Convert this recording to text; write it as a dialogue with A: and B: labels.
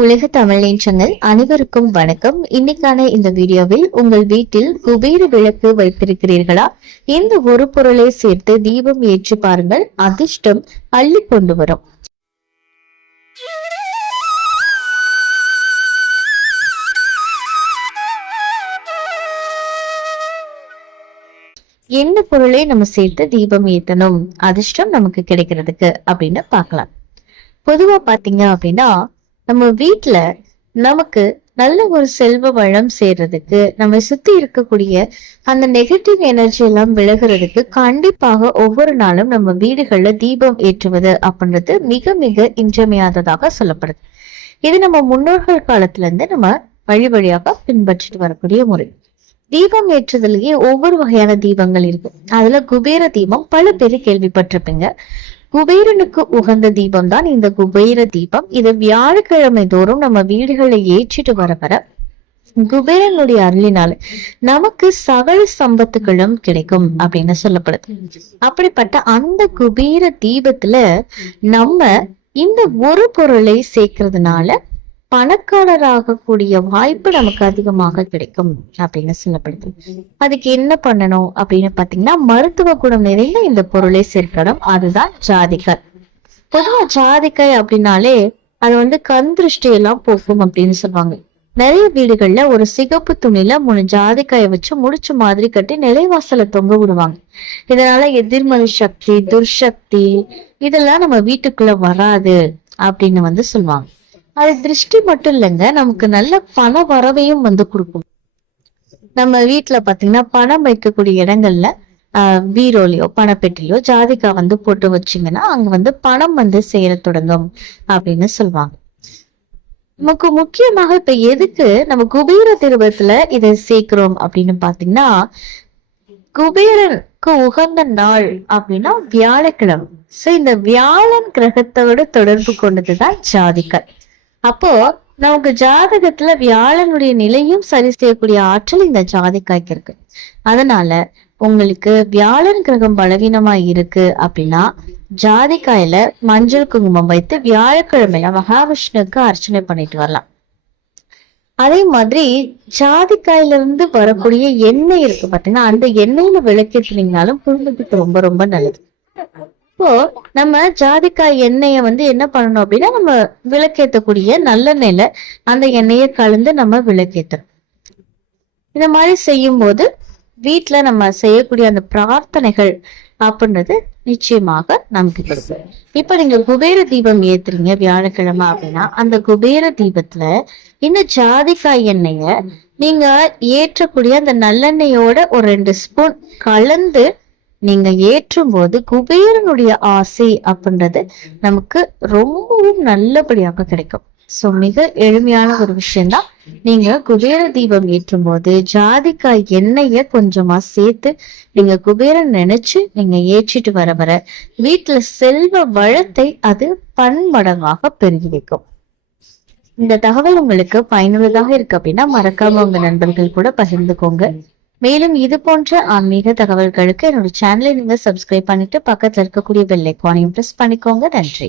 A: உலக தமிழின் நேற்றங்கள் அனைவருக்கும் வணக்கம். இன்னைக்கான இந்த வீடியோவில் உங்கள் வீட்டில் குபேர விளக்கு வைத்திருக்கிறீர்களா? இந்த ஒரு பொருளை சேர்த்து தீபம் ஏற்றி பாருங்கள். அதிர்ஷ்டம் அள்ளி கொண்டு வரும். எந்த பொருளை நம்ம சேர்த்து தீபம் ஏற்றணும் அதிர்ஷ்டம் நமக்கு கிடைக்கிறதுக்கு அப்படின்னு பார்க்கலாம். பொதுவா பாத்தீங்க அப்படின்னா நம்ம வீட்டுல நமக்கு நல்ல ஒரு செல்வ வளம் சேர்றதுக்கு நம்ம சுத்தி இருக்கக்கூடிய அந்த நெகட்டிவ் எனர்ஜி எல்லாம் விலகுறதுக்கு கண்டிப்பாக ஒவ்வொரு நாளும் நம்ம வீடுகள்ல தீபம் ஏற்றுவது அப்படின்றது மிக மிக இன்றியமையாததாக சொல்லப்படுது. இது நம்ம முன்னோர்கள் காலத்துல இருந்து நம்ம வழி வழியாக பின்பற்றிட்டு வரக்கூடிய முறை. தீபம் ஏற்றுதலேயே ஒவ்வொரு வகையான தீபங்கள் இருக்கு அதுல குபேர தீபம் பல பேர் கேள்விப்பட்டிருப்பீங்க. குபேரனுக்கு உகந்த தீபம் தான் இந்த குபேர தீபம். இது வியாழக்கிழமை தோறும் நம்ம வீடுகளை ஏற்றிட்டு வர வர குபேரனுடைய அருளினால நமக்கு சகல சம்பத்துகளும் கிடைக்கும் அப்படின்னு சொல்லப்படுது. அப்படிப்பட்ட அந்த குபேர தீபத்துல நம்ம இந்த ஒரு பொருளை சேர்க்கறதுனால பணக்காரராகக்கூடிய வாய்ப்பு நமக்கு அதிகமாக கிடைக்கும் அப்படின்னு சொல்லப்படுது. அதுக்கு என்ன பண்ணணும் அப்படின்னு பாத்தீங்கன்னா மருத்துவ குணம் நிறைந்த இந்த பொருளை சேர்க்கணும். அதுதான் ஜாதிக்காய் பொதுவா ஜாதிக்காய் அப்படின்னாலே அது வந்து கண் திருஷ்டி எல்லாம் போகும் அப்படின்னு சொல்லுவாங்க. நிறைய வீடுகள்ல ஒரு சிகப்பு துணியில மூணு ஜாதிக்காயை வச்சு முடிச்சு மாதிரி கட்டி நிலைவாசல தொங்க விடுவாங்க. இதனால எதிர்மறை சக்தி துர்சக்தி இதெல்லாம் நம்ம வீட்டுக்குள்ள வராது அப்படின்னு வந்து சொல்லுவாங்க. அது திருஷ்டி மட்டும் இல்லைங்க. நமக்கு நல்ல பண வரவையும் வந்து கொடுக்கும். நம்ம வீட்டுல பாத்தீங்கன்னா பணம் வைக்கக்கூடிய இடங்கள்ல ஆஹ் பீரோலையோ பணப்பெட்டிலையோ ஜாதிக்காய் வந்து போட்டு வச்சீங்கன்னா அங்க வந்து பணம் வந்து சேர தொடங்கும் அப்படின்னு சொல்லுவாங்க. நமக்கு முக்கியமாக இப்ப எதுக்கு நம்ம குபேர திருவத்துல இதை சேர்க்கிறோம் அப்படின்னு பாத்தீங்கன்னா குபேரனுக்கு உகந்த நாள் அப்படின்னா வியாழக்கிழமை. சோ இந்த வியாழன் கிரகத்தோட தொடர்பு கொண்டதுதான் ஜாதிக்காய் அப்போ நமக்கு ஜாதகத்துல வியாழனுடைய நிலையும் சரி செய்யக்கூடிய ஆற்றல் இந்த ஜாதிக்காய்க்கு இருக்கு. அதனால உங்களுக்கு வியாழன் கிரகம் பலவீனமா இருக்கு அப்படின்னா ஜாதிக்காயில மஞ்சள் குங்குமம் வைத்து வியாழக்கிழமையில மகாவிஷ்ணுக்கு அர்ச்சனை பண்ணிட்டு வரலாம். அதே மாதிரி ஜாதிக்காயில இருந்து வரக்கூடிய எண்ணெய் இருக்கு பாத்தீங்கன்னா அந்த எண்ணெயில விளக்கேற்றினீங்கனாலும் குடும்பத்துக்கு ரொம்ப ரொம்ப நல்லது. இப்போ நம்ம ஜாதிக்காய் எண்ணெயை வந்து என்ன பண்ணணும் அப்படின்னா நம்ம விளக்கேற்றக்கூடிய நல்லெண்ணெயில அந்த எண்ணெயை கலந்து நம்ம விளக்கேற்றணும். இந்த மாதிரி செய்யும் போது வீட்டுல நம்ம செய்யக்கூடிய அந்த பிரார்த்தனைகள் அப்படின்றது நிச்சயமாக நமக்கு கிடைக்கும். இப்ப நீங்க குபேர தீபம் ஏத்துறீங்க வியாழக்கிழமை அப்படின்னா அந்த குபேர தீபத்துல இந்த ஜாதிக்காய் எண்ணெய நீங்க ஏற்றக்கூடிய அந்த நல்லெண்ணெயோட ஒரு ரெண்டு ஸ்பூன் கலந்து நீங்க ஏற்றும் போது குபேரனுடைய ஆசை அப்படின்றது நமக்கு ரொம்பவும் நல்லபடியாக கிடைக்கும். சோ மிக எளிமையான ஒரு விஷயம்தான். நீங்க குபேர தீபம் ஏற்றும் போது ஜாதிக்காய் எண்ணெய கொஞ்சமா சேர்த்து நீங்க குபேரன் நினைச்சு நீங்க ஏற்றிட்டு வர வர வீட்டுல செல்வ வளத்தை அது பன்மடங்காக பெருகி வைக்கும். இந்த தகவல் உங்களுக்கு பயனுள்ளதாக இருக்கு அப்படின்னா மறக்காம உங்க நண்பர்கள் கூட பகிர்ந்துக்கோங்க. மேலும் இது போன்ற ஆன்மீக தகவல்களுக்கு என்னோட சேனலை நீங்க சப்ஸ்கிரைப் பண்ணிட்டு பக்கத்துல இருக்கக்கூடிய பெல் ஐக்கானையும் பிரஸ் பண்ணிக்கோங்க. நன்றி.